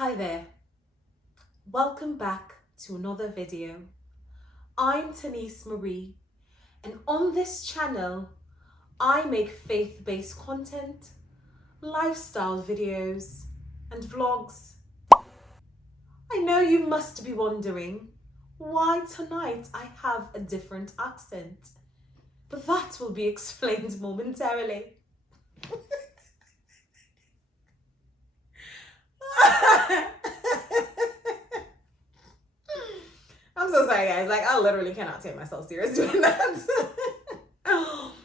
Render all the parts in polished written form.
Hi there, welcome back to another video. I'm Tahnyce Maree, and on this channel I make faith-based content, lifestyle videos and vlogs. I know you must be wondering why tonight I have a different accent, but that will be explained momentarily. I'm so sorry guys, like I literally cannot take myself serious doing that.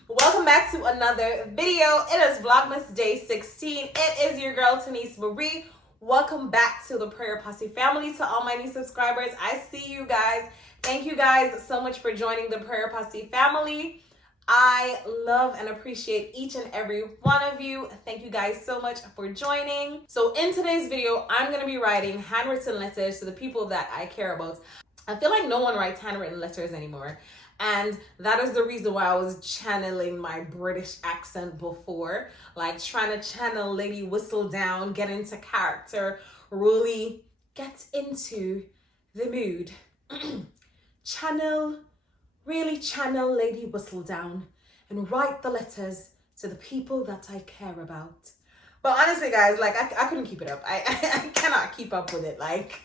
Welcome back to another video. It is Vlogmas day 16. It is your girl Tahnyce Maree. Welcome back to the Prayer Posse family. To all my new subscribers, I see you guys. Thank you guys so much for joining the Prayer Posse family. I love and appreciate each and every one of you. Thank you guys so much for joining. So in today's video, I'm going to be writing handwritten letters to the people that I care about. I feel like no one writes handwritten letters anymore. And that is the reason why I was channeling my British accent before. Like trying to channel Lady Whistledown, get into character, really get into the mood. Really channel Lady Whistledown and write the letters to the people that I care about. But honestly guys, like I couldn't keep it up. I cannot keep up with it. Like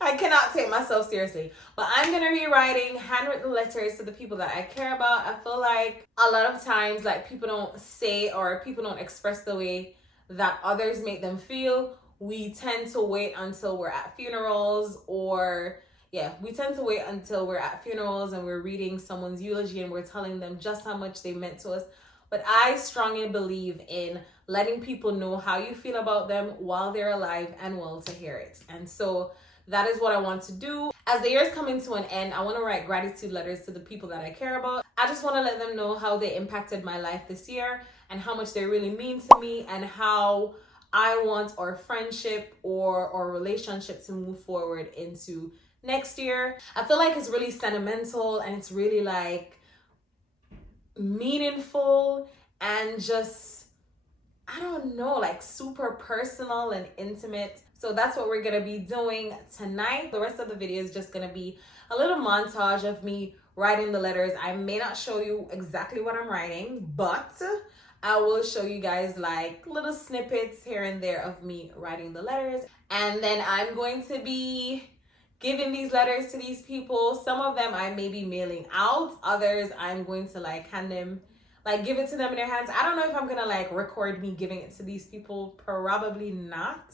I cannot take myself seriously. But I'm gonna be writing handwritten letters to the people that I care about. I feel like a lot of times like people don't say or people don't express the way that others make them feel. We tend to wait until we're at funerals we tend to wait until we're at funerals and we're reading someone's eulogy and we're telling them just how much they meant to us. But I strongly believe in letting people know how you feel about them while they're alive and well to hear it. And so that is what I want to do. As the year is coming to an end, I want to write gratitude letters to the people that I care about. I just want to let them know how they impacted my life this year and how much they really mean to me and how I want our friendship or our relationship to move forward into next year. I feel like it's really sentimental and it's really like meaningful and just, I don't know, like super personal and intimate. So that's what we're gonna be doing tonight. The rest of the video is just gonna be a little montage of me writing the letters. I may not show you exactly what I'm writing, but I will show you guys like little snippets here and there of me writing the letters. And then I'm going to be giving these letters to these people. Some of them I may be mailing out. Others I'm going to like hand them, like give it to them in their hands. I don't know if I'm gonna like record me giving it to these people. Probably not.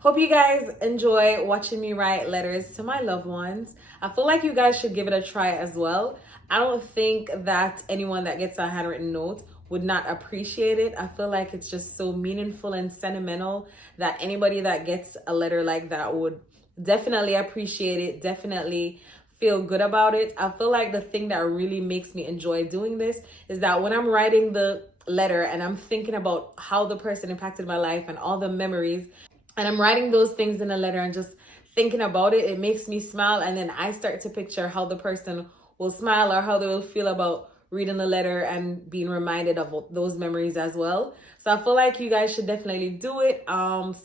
Hope you guys enjoy watching me write letters to my loved ones. I feel like you guys should give it a try as well. I don't think that anyone that gets a handwritten note would not appreciate it. I feel like it's just so meaningful and sentimental that anybody that gets a letter like that would definitely appreciate it, definitely feel good about it. I feel like the thing that really makes me enjoy doing this is that when I'm writing the letter and I'm thinking about how the person impacted my life and all the memories, and I'm writing those things in a letter and just thinking about it, it makes me smile. And then I start to picture how the person will smile or how they will feel about reading the letter and being reminded of those memories as well. So I feel like you guys should definitely do it.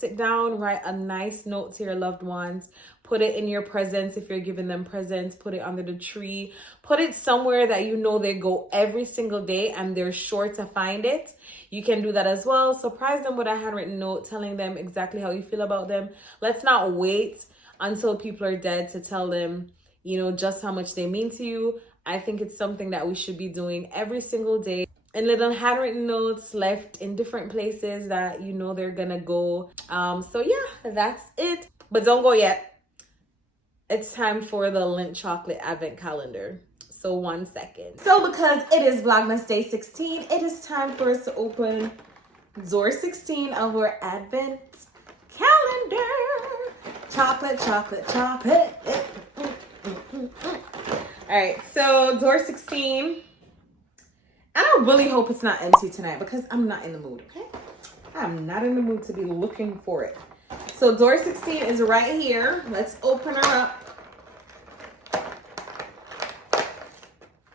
Sit down, write a nice note to your loved ones, put it in your presents if you're giving them presents, put it under the tree, put it somewhere that you know they go every single day and they're sure to find it. You can do that as well. Surprise them with a handwritten note telling them exactly how you feel about them. Let's not wait until people are dead to tell them, you know, just how much they mean to you. I think it's something that we should be doing every single day. And little handwritten notes left in different places that you know they're gonna go. So yeah, that's it. But don't go yet. It's time for the Lindt Chocolate Advent Calendar. So 1 second. So because it is Vlogmas Day 16, it is time for us to open door 16 of our Advent Calendar. Chocolate, chocolate, chocolate. All right, so door 16. And I really hope it's not empty tonight because I'm not in the mood, okay? I'm not in the mood to be looking for it. So door 16 is right here. Let's open her up.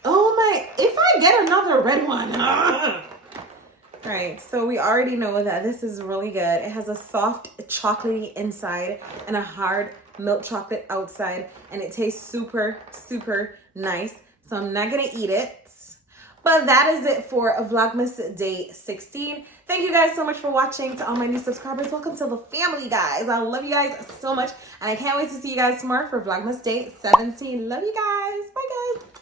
Oh my, if I get another red one. All right, so we already know that this is really good. It has a soft chocolatey inside and a hard milk chocolate outside, and it tastes super, super nice. So I'm not gonna eat it. But that is it for Vlogmas Day 16. Thank you guys so much for watching. To all my new subscribers, welcome to the family, guys. I love you guys so much. And I can't wait to see you guys tomorrow for Vlogmas Day 17. Love you guys. Bye, guys.